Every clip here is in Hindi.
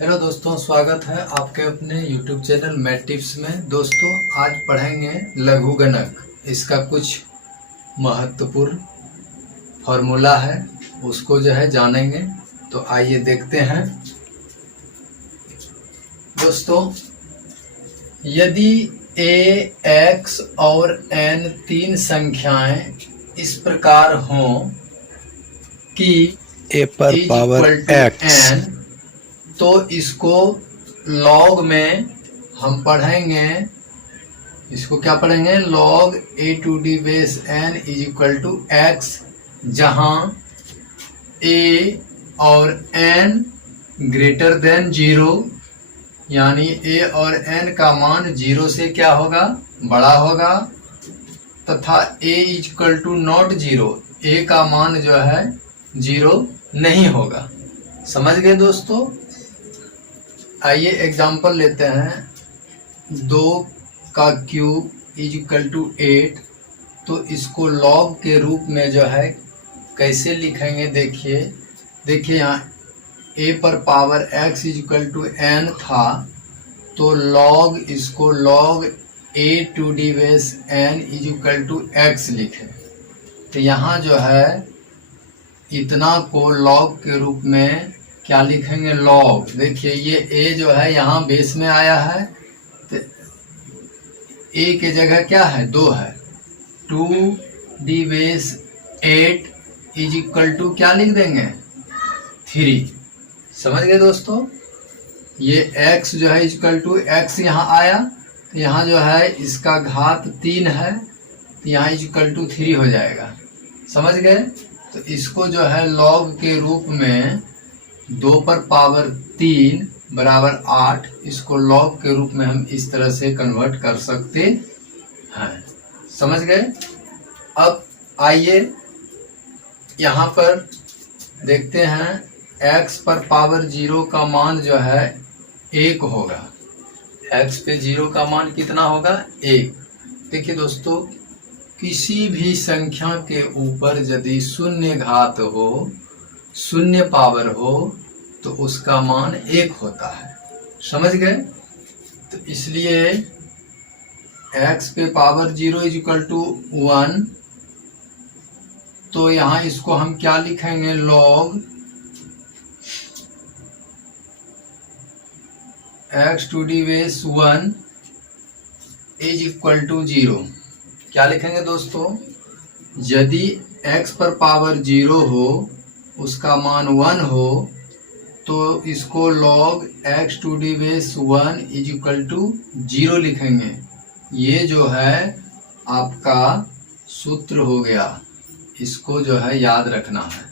हेलो दोस्तों, स्वागत है आपके अपने YouTube चैनल मैथ टिप्स में। दोस्तों आज पढ़ेंगे लघु गणक। इसका कुछ महत्वपूर्ण फॉर्मूला है, उसको जानेंगे। तो आइए देखते हैं। दोस्तों, यदि a, x और n तीन संख्याएं इस प्रकार हों कि a पर पावर x n, तो इसको लॉग में हम पढ़ेंगे। इसको क्या पढ़ेंगे? log a to the base n is equal to x, जहां a और n ग्रेटर देन 0, यानी a और n का मान 0 से क्या होगा? बड़ा होगा, तथा a is equal to not 0, a का मान 0 नहीं होगा। समझ गए दोस्तों? आइए एग्जाम्पल लेते हैं। 2 का क्यूब इज इक्वल टू 8। तो इसको लॉग के रूप में कैसे लिखेंगे? देखिए यहाँ a पर power x is equal to n था, तो लॉग इसको log a to the base n is equal to x लिखे। तो यहाँ इतना को लॉग के रूप में क्या लिखेंगे? लॉग। देखिए ये a यहाँ बेस में आया है, तो a के जगह क्या है? 2 है। 2 the base 8 is equal to क्या लिख देंगे? 3। समझ गए दोस्तों? ये x is equal to x यहाँ आया, तो यहाँ इसका घात 3 है, तो यहाँ इज इक्वल टू 3 हो जाएगा। समझ गए? तो इसको लॉग के रूप में 2 पर पावर 3 बराबर 8, इसको लॉग के रूप में हम इस तरह से कन्वर्ट कर सकते हैं। समझ गए? अब आइए यहाँ पर देखते हैं। x पर पावर 0 का मान 1 होगा। x पे 0 का मान कितना होगा? 1। देखिए दोस्तों, किसी भी संख्या के ऊपर यदि शून्य घात हो, शून्य पावर हो, तो उसका मान 1 होता है। समझ गए? तो इसलिए x पे पावर 0 इज इक्वल टू 1, तो यहाँ इसको हम क्या लिखेंगे? log x to the base 1 is equal to 0। क्या लिखेंगे दोस्तों? यदि x पर पावर 0 हो, उसका मान 1 हो, तो इसको log x to the base 1 is equal to 0 लिखेंगे। ये आपका सूत्र हो गया। इसको याद रखना है।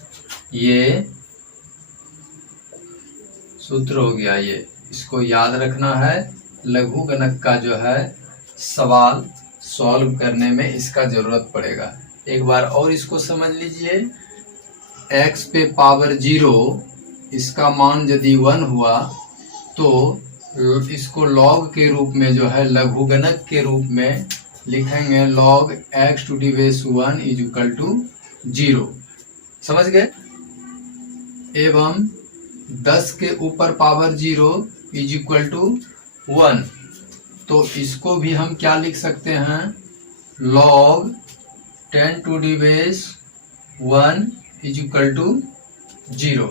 ये सूत्र हो गया, ये इसको याद रखना है। लघु गणक का सवाल सॉल्व करने में इसका जरूरत पड़ेगा। एक बार और इसको समझ लीजिए। x पे पावर 0, इसका मान यदि 1 हुआ, तो इसको log के रूप में लघु गणक के रूप में लिखेंगे log x to the base 1 is equal to 0। समझ गए? एवं 10 के ऊपर पावर 0 इज इक्वल टू 1, तो इसको भी हम क्या लिख सकते हैं? log 10 to the base 1 is equal to 0।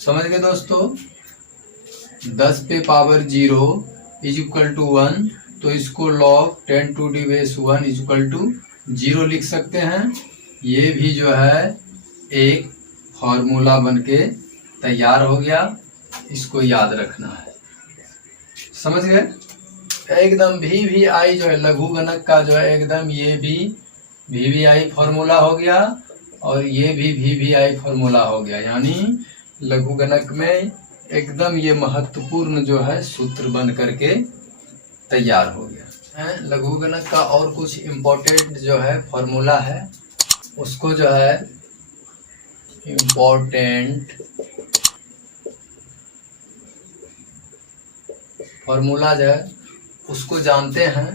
समझ गए दोस्तों? 10 पे पावर 0 इज इक्वल टू 1, तो इसको log 10 to the base 1 is equal to 0 लिख सकते हैं। ये भी एक फॉर्मूला बनके तैयार हो गया। इसको याद रखना है। समझ गए? एकदम VVI लघु गणक का एकदम ये भी VVI फॉर्मूला हो गया, और ये भी VVI फॉर्मूला हो गया। यानी लघु गणक में एकदम ये महत्वपूर्ण सूत्र बन करके तैयार हो गया। लघु गणक का और कुछ इम्पोर्टेंट फॉर्मूला है, उसको इम्पोर्टेंट फॉर्मूला उसको जानते हैं।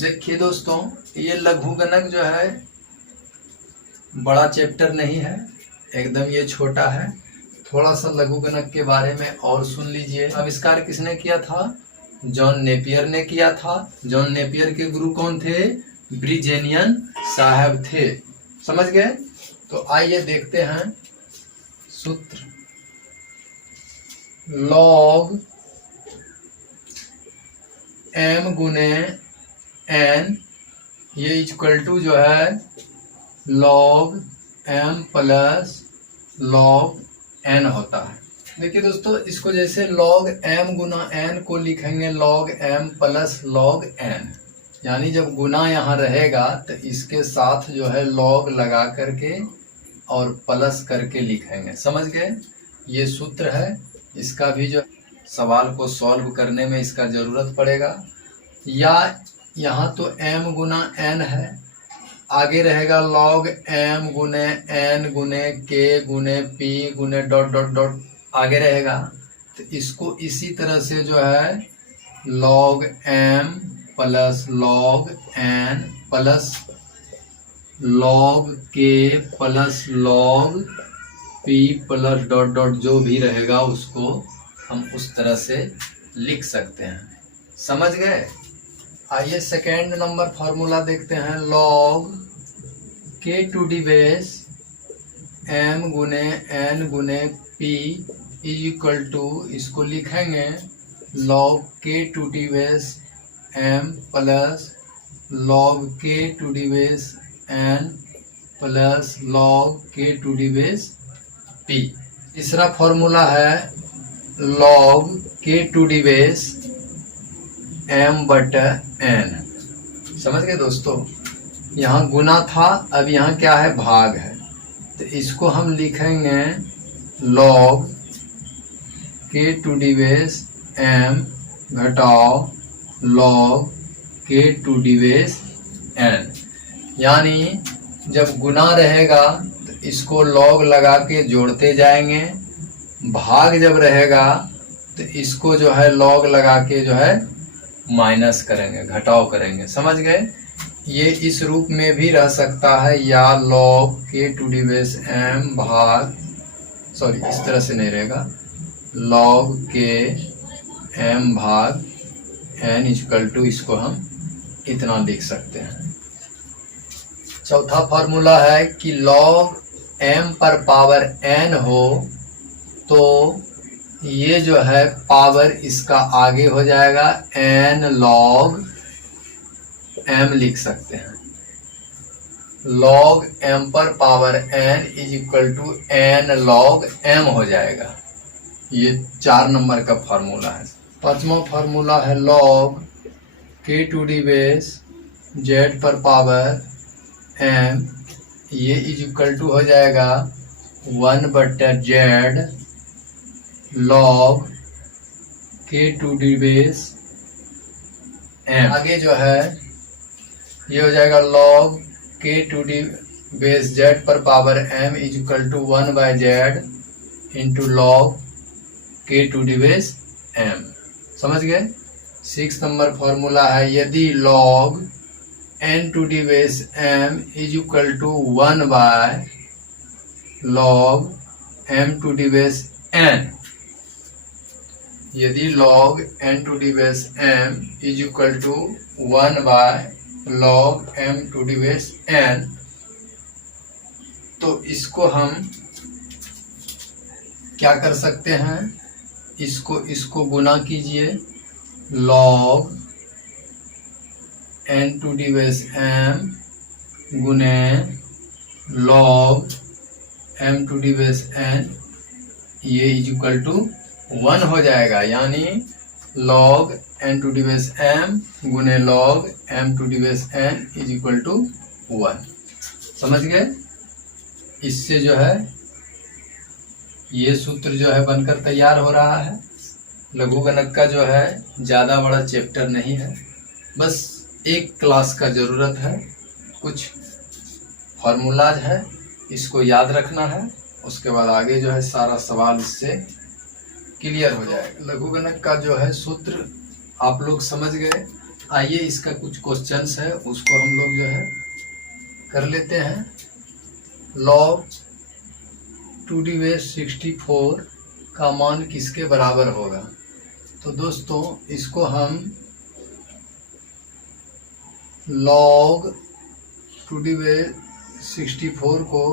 देखिए दोस्तों, ये लघु गणक बड़ा चैप्टर नहीं है, एकदम ये छोटा है। थोड़ा सा लघु गणक के बारे में और सुन लीजिए। आविष्कार किसने किया था? जॉन नेपियर ने किया था। जॉन नेपियर के गुरु कौन थे? ब्रिजेनियन साहब थे। समझ गए? तो आइए देखते हैं सूत्र। लॉग m गुने n, ये इक्वल टू जो है log m plus log n होता है। देखिए दोस्तों, इसको जैसे log m गुना n को लिखेंगे log m plus log n, यानी जब गुना यहाँ रहेगा तो इसके साथ जो है log लगा करके और प्लस करके लिखेंगे। समझ गए? ये सूत्र है। इसका भी जो सवाल को सॉल्व करने में इसका जरूरत पड़ेगा। या यहाँ तो m गुना n है, आगे रहेगा log m गुने n गुने k गुने p गुने डॉट डॉट डॉट आगे रहेगा। तो इसको इसी तरह से जो है log m plus log n plus log k plus log p plus dot dot जो भी रहेगा उसको हम उस तरह से लिख सकते हैं। समझ गए? आइए सेकेंड नंबर फार्मूला देखते हैं। log k to the base m गुने n गुने p इज इक्वल टू, इसको लिखेंगे log k to the base m plus log k to the base n plus log k to the base p। तीसरा फॉर्मूला है log k to the base m बटा n। समझ गए दोस्तों? यहाँ गुना था, अब यहाँ क्या है? भाग है। तो इसको हम लिखेंगे log k to the base m घटाओ log k to the base n, यानी जब गुना रहेगा तो इसको log लगा के जोड़ते जाएंगे, भाग जब रहेगा तो इसको जो है log लगा के जो है माइनस करेंगे, घटाव करेंगे। समझ गए? ये इस रूप में भी रह सकता है, या log k to the base m भाग, सॉरी इस तरह से नहीं रहेगा, log k m भाग n इक्वल टू, इसको हम इतना लिख सकते हैं। चौथा फॉर्मूला है कि log m पर पावर n हो तो ये जो है पावर इसका आगे हो जाएगा n log m लिख सकते हैं। log m पर power n is equal to n log m हो जाएगा। ये 4 नंबर का फार्मूला है। पांचवा फार्मूला है log k to the base z पर पावर m, ये इज इक्वल टू हो जाएगा 1 बटा z log k to the base m। आगे जो है ये हो जाएगा log k to the base z पर power m is equal to 1 by z into log k to the base m। समझ गए? 6 नंबर फॉर्मूला है, यदि log n to the base m is equal to 1 by log m to the base n, यदि log n to the base m is equal to 1 by log m to the base n, तो इसको हम क्या कर सकते हैं? इसको गुना कीजिए, log n to the base m गुने log m to the base n, ये इज इक्वल टू 1 हो जाएगा, यानी log n to the base m गुने log m to the base n is equal to 1। समझ गए? इससे जो है ये सूत्र जो है बनकर तैयार हो रहा है। लघु गणक का जो है ज़्यादा बड़ा चैप्टर नहीं है, बस एक क्लास का ज़रूरत है। कुछ फॉर्मूलाज है, इसको याद रखना है, उसके बाद आगे जो है सारा सवाल इससे क्लियर हो जाएगा। लघु गणक का जो है सूत्र आप लोग समझ गए। आइए इसका कुछ क्वेश्चंस है, उसको हम लोग जो है कर लेते हैं। log 2d64 का मान किसके बराबर होगा। तो दोस्तों इसको हम log 2d64 को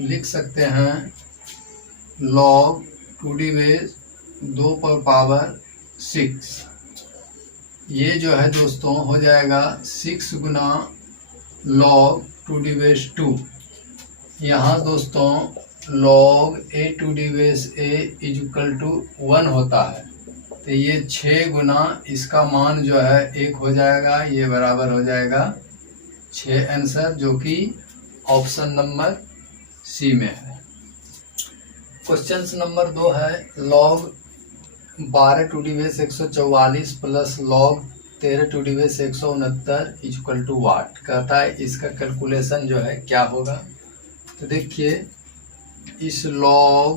लिख सकते हैं log 2 पर पावर 6। ये जो है दोस्तों हो जाएगा 6 गुना log 2d2। यहाँ दोस्तों log a 2d a = 1 होता है, तो ये 6 गुना इसका मान जो है 1 हो जाएगा, ये बराबर हो जाएगा 6 आंसर, जो कि ऑप्शन नंबर सी में है। क्वेश्चन नंबर 2 है log 12 2d144 plus log 13 2d169 = वाट। कहता है इसका कैलकुलेशन जो है क्या होगा। तो देखिए इस log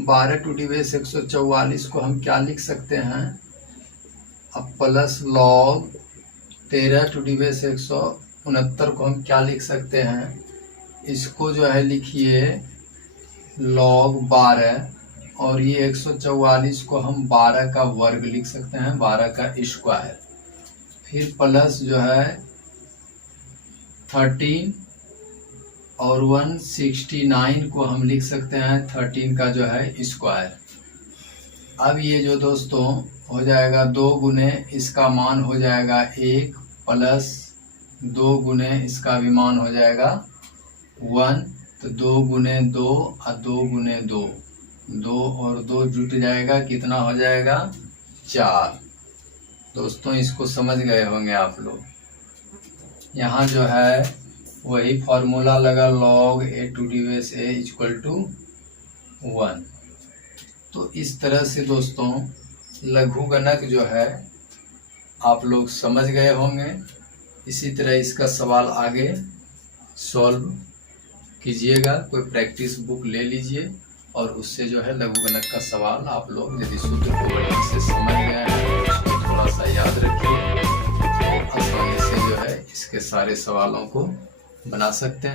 12 2d144 को हम क्या लिख सकते हैं, अब प्लस log 13 2d169 को हम क्या लिख सकते हैं, इसको जो है लिखिए log 12 और ये 144 को हम 12 का वर्ग लिख सकते हैं, 12 का स्क्वायर, फिर प्लस जो है 13 और 169 को हम लिख सकते हैं 13 का जो है स्क्वायर। अब ये जो दोस्तों हो जाएगा 2 गुने इसका मान हो जाएगा 1 प्लस 2 गुने इसका भी मान हो जाएगा 1, तो 2 गुने 2 और 2 गुने 2, 2 और 2 जुट जाएगा, कितना हो जाएगा 4। दोस्तों इसको समझ गए होंगे आप लोग। यहाँ जो है वही फॉर्मूला लगा log a 2d = 1। तो इस तरह से दोस्तों लघुगणक जो है आप लोग समझ गए होंगे। इसी तरह इसका सवाल आगे सॉल्व कीजिएगा, कोई प्रैक्टिस बुक ले लीजिए और उससे जो है लघुगणक का सवाल आप लोग यदि सूत्र को बढ़िया से समझ गए हैं तो उसको थोड़ा सा याद रखिए, तो आसानी से जो है इसके सारे सवालों को बना सकते हैं।